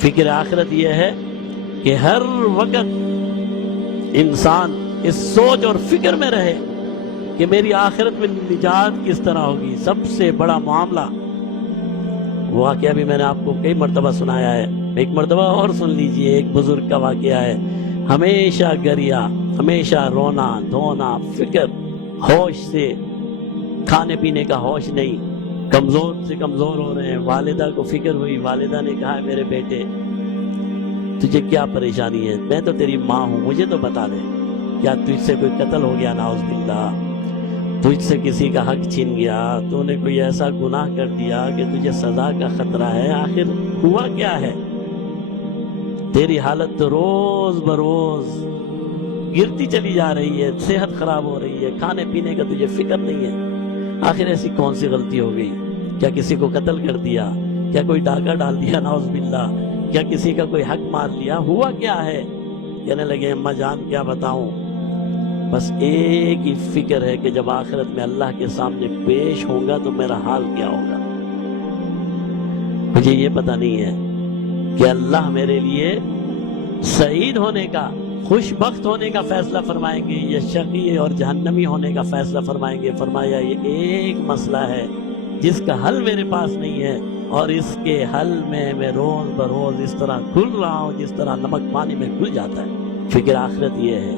فکر آخرت یہ ہے کہ ہر وقت انسان اس سوچ اور فکر میں رہے کہ میری آخرت میں نجات کس طرح ہوگی۔ سب سے بڑا معاملہ واقعہ بھی میں نے آپ کو کئی مرتبہ سنایا ہے، ایک مرتبہ اور سن لیجئے۔ ایک بزرگ کا واقعہ ہے، ہمیشہ گریا، ہمیشہ رونا دھونا، فکر، ہوش سے، کھانے پینے کا ہوش نہیں، کمزور سے کمزور ہو رہے ہیں۔ والدہ کو فکر ہوئی، والدہ نے کہا میرے بیٹے تجھے کیا پریشانی ہے؟ میں تو تیری ماں ہوں، مجھے تو بتا دے، کیا تجھ سے کوئی قتل ہو گیا؟ نعوذ باللہ، تجھ سے کسی کا حق چھین گیا، تو نے کوئی ایسا گناہ کر دیا کہ تجھے سزا کا خطرہ ہے؟ آخر ہوا کیا ہے؟ تیری حالت تو روز بروز گرتی چلی جا رہی ہے، صحت خراب ہو رہی ہے، کھانے پینے کا تجھے فکر نہیں ہے۔ آخر ایسی کون سی غلطی ہو گئی؟ کیا کسی کو قتل کر دیا؟ کیا کوئی ڈاکہ ڈال دیا؟ نعوذ باللہ، کیا کسی کا کوئی حق مار لیا؟ ہوا کیا ہے؟ کہنے لگے اماں جان کیا بتاؤں، بس ایک ہی فکر ہے کہ جب آخرت میں اللہ کے سامنے پیش ہوں گا تو میرا حال کیا ہوگا۔ مجھے یہ پتہ نہیں ہے کہ اللہ میرے لیے سعید ہونے کا، خوش بخت ہونے کا فیصلہ فرمائیں گے یا شقی اور جہنمی ہونے کا فیصلہ فرمائیں گے۔ فرمایا یہ ایک مسئلہ ہے جس کا حل میرے پاس نہیں ہے، اور اس کے حل میں روز بروز اس طرح گھل رہا ہوں جس طرح نمک پانی میں گھل جاتا ہے۔ فکر آخرت یہ ہے